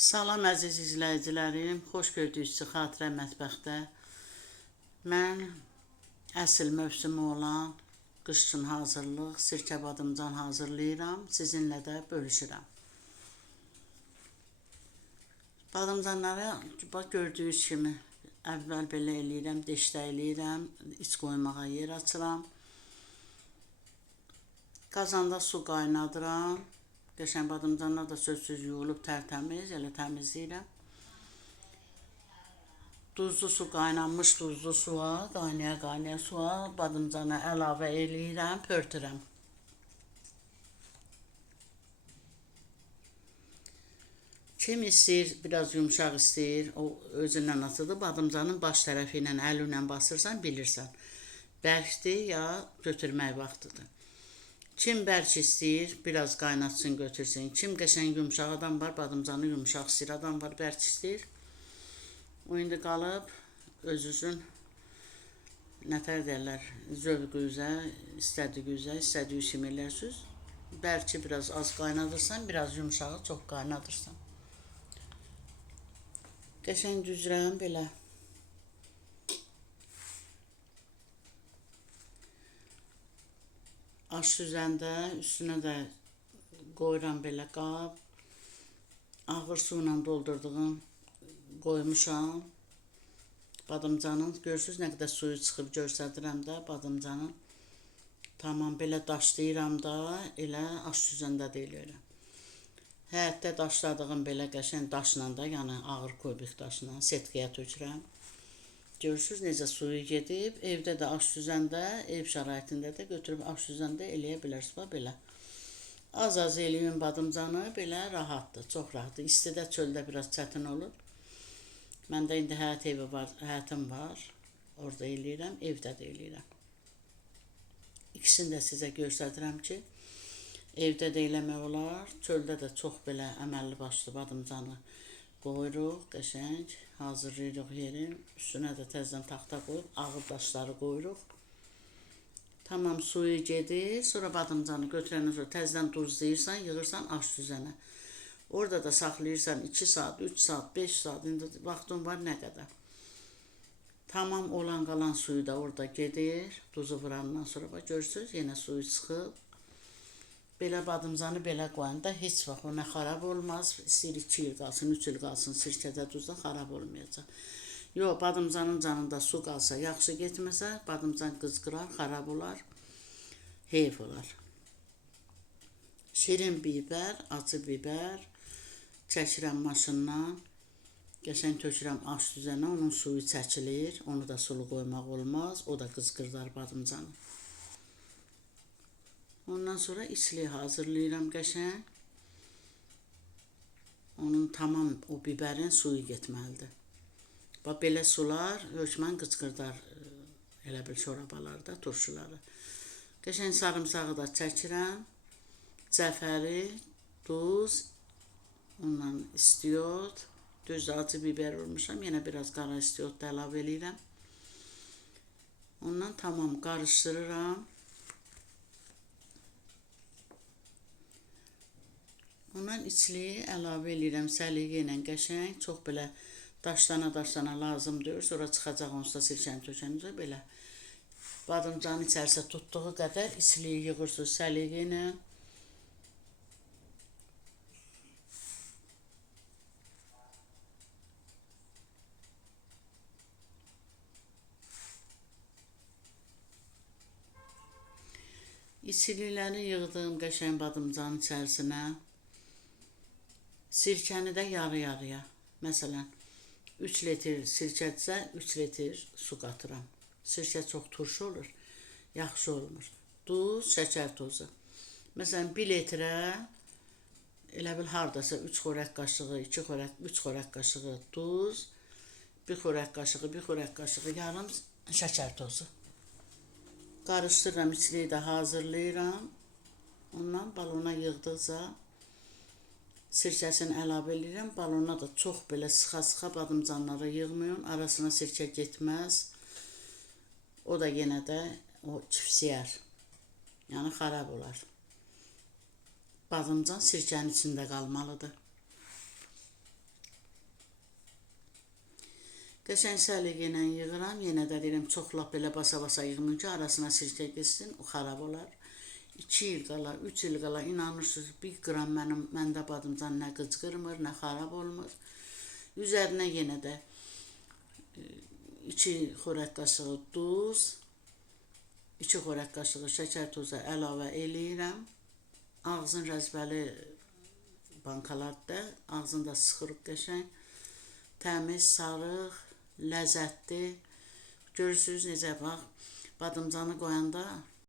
Salam əziz izləyicilərim, xoş gördüyünüz Xatirə mətbəxdə. Mən əsl mövsümü olan qış üçün hazırlıq, sirkə badımcan hazırlayıram, sizinlə də bölüşürəm. Badımcanları gördüyünüz kimi əvvəl belə eləyirəm, deşləyləyirəm, iç qoymağa yer açıram. Qazanda su qaynadıram. Qəşəng badımcanlar da sözsüz yuyulub tərtəmiz, elə təmizləyirəm. Duzlu su qaynanmış duzlu suya, qaynaya suya badımcanı əlavə eləyirəm, pörtürəm. Kim istəyir, biraz yumşaq istəyir, o özündən asılıdır. Badımcanın baş tərəfi ilə əli ilə basırsan, bilirsən. Bərkdir ya götürmək vaxtıdır. Kim bərk istəyir, biraz qaynatsın, götürsün. Kim qəşəng yumşaq adam var, badımcanı yumşaq istəyir, adam var, bərk istəyir. O indi qalıb özünüzün nətər deyirlər, zövqü üzə, istədiyi üzə, istədiyi kimi elərsiniz. Bərki biraz az qaynadırsan, biraz yumşağı çox qaynadırsan. Qəşəng düzürəm belə. Aş süzəndə üstünə də qoyuram belə qab. Ağır su ilə doldurduğum qoymuşam. Badımcanın, görürsünüz nə qədər suyu çıxıb, göstərirəm də badımcanın. Tamam, belə daşlayıram da, elə aş süzəndə də eləyirəm. Həyətdə daşladığım belə qəşəng daşla da, yəni ağır kubik daşla setkiyə tökürəm. Görürsünüz necə suyu gedib, evdə də aş süzəndə, ev şəraitində də götürüb aş süzəndə eləyə bilərsiniz belə. Az eləyin badımcanı, belə rahatdır, çox rahatdır. İstidə çöldə biraz çətin olur. Məndə indi həyətim var, orada eləyirəm, evdə də eləyirəm. İkisini də sizə göstərirəm ki, evdə də eləmək olar, çöldə də çox belə əməlli başlı badımcanı qoyuruq, qəşəng hazırlayırıq yerin, üstünə də təzədən taxta qoyub, ağır daşları qoyuruq. Tamam, suyu gedir, sonra badımcanı götürəndən sonra təzədən duzlayırsan, yığırsan aş süzənə. Orada da saxlayırsan 2 saat, 3 saat, 5 saat, indi vaxtın var nə qədər. Tamam olan qalan suyu da orada gedir, duzu vurandan sonra görürsünüz, yenə suyu çıxıb. Belə badımcanı belə qoyanda heç vaxt ona xarab olmaz. İstəyir 2 il qalsın, 3 il qalsın, sirkədə duzda xarab olmayacaq. Yox, badımcanın canında su qalsa, yaxşı getməsə, badımcan qızqırar, xarab olar, heyf olar. Şirin bibər, acı bibər çəkirəm maşından, qəşəng tökürəm aş süzənə, onun suyu çəkilir, onu da sulu qoymaq olmaz, o da qızqırdar badımcanı. Ondan sonra içliyi hazırlayıram qəşəng. Onun tamam o bibərin suyu getməlidir. Bax belə sular hökmən qızqırdar elə bil şorabalarda, turşuları. Qəşəng sarımsağı da çəkirəm. Cəfəri, duz, ondan istiot, düz acı biber vurmuşam, yenə biraz qara istiot da əlavə eləyirəm. Ondan tamam qarışdırıram. Ondan içliyi əlavə eləyirəm səliqə ilə qəşəng, çox belə daşlana lazım deyil. Sonra çıxacaq onsuz da sirkəni tökəndə belə. Badımcanın içərisə tutduğu qədər içliyi yığırsınız səliqə ilə. İçilikləri yığdığım qəşəng badımcanın içərisinə sirkəni də yarı-yarıya. Məsələn, 3 litr sirkədirsə, 3 litr su qatıram. Sirkə çox turşu olur, yaxşı olmur. Duz, şəkər tozu. Məsələn, 1 litrə elə bil hardasa 3 xörək qaşığı, 3 xörək qaşığı duz, 1 xörək qaşığı yarım şəkər tozu. Qarışdırıram, içliyi də hazırlayıram. Ondan balona yığdıqca sirkəsini əlavə edirəm. Balona da çox belə sıxa-sıxa badımcanları yığmayın. Arasına sirkə getməz. O da yenə də o kifsiyər. Yəni xarab olar. Badımcan sirkənin içində qalmalıdır. Qəşəng səliqə ilə yığıram. Yenə də deyirəm, çox lap belə basa-basa yığmayın ki, arasına sirkə geçsin, o xarab olar. 2 il qala, 3 il qala inanırsınız 1 qram məndə badımcan nə qıcqırmır, nə xarab olmur. Üzərinə yenə də 2 xörək qaşığı duz, 2 xörək qaşığı şəkər tozu əlavə eləyirəm. Ağzın rəzbəli bankalarda, ağzında sıxırıq qəşəng. Təmiz, sarıq, ləzzətli. Görürsünüz necə bax, badımcanı qoyanda